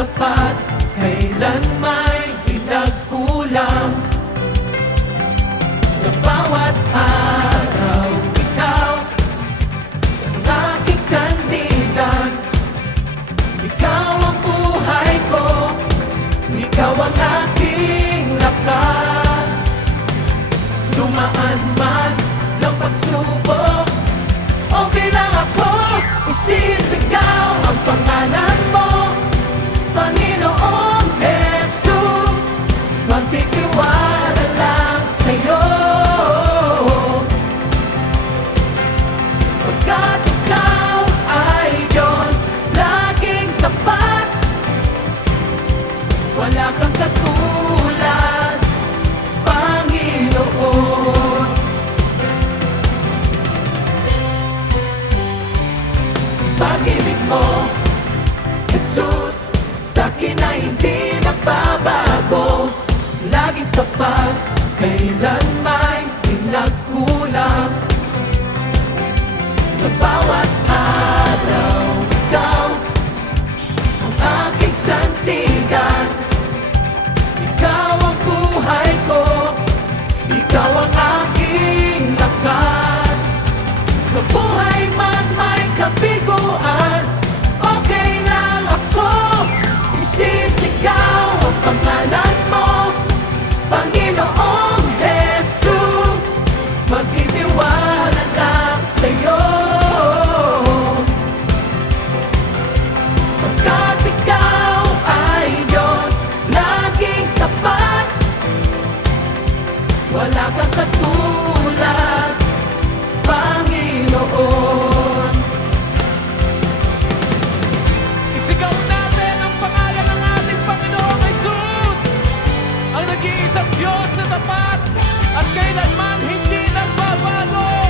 tapat, kailan may pinagkulang. Sa bawat araw, ikaw ang aking sandigan. Ikaw ang buhay ko, ikaw ang aking lakas. Dumaan man ng pagsubok, okay lang ako, isisigaw ang pangalan mo, Panginoong Jesus. Magtitiwala lang sa'yo, pagkat ikaw ay Diyos, laging tapat. Wala kang katulad, Panginoon. Pag-ibig mo, Jesus, sa'kin ay hindi nagbabago. Laging tapat, kailan may pinagkulang. Sa bawat araw, ikaw ang aking sandigan. Ikaw ang buhay ko, ikaw ang aking lakas. Sa buhay man may kabiguan, okay lang ako, isisigaw ang pangalan mo, Panginoong Jesus. Magtitiwala lang sa'yo, pagkat ikaw ay Diyos, laging tapat. Wala kang katulad, Panginoon. Isigaw natin ang pangalan ng ating Panginoong Jesus, ang nag-iisang Diyos na tapat at kailanman hindi nagbabago.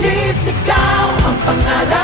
Sisigaw ang pangalan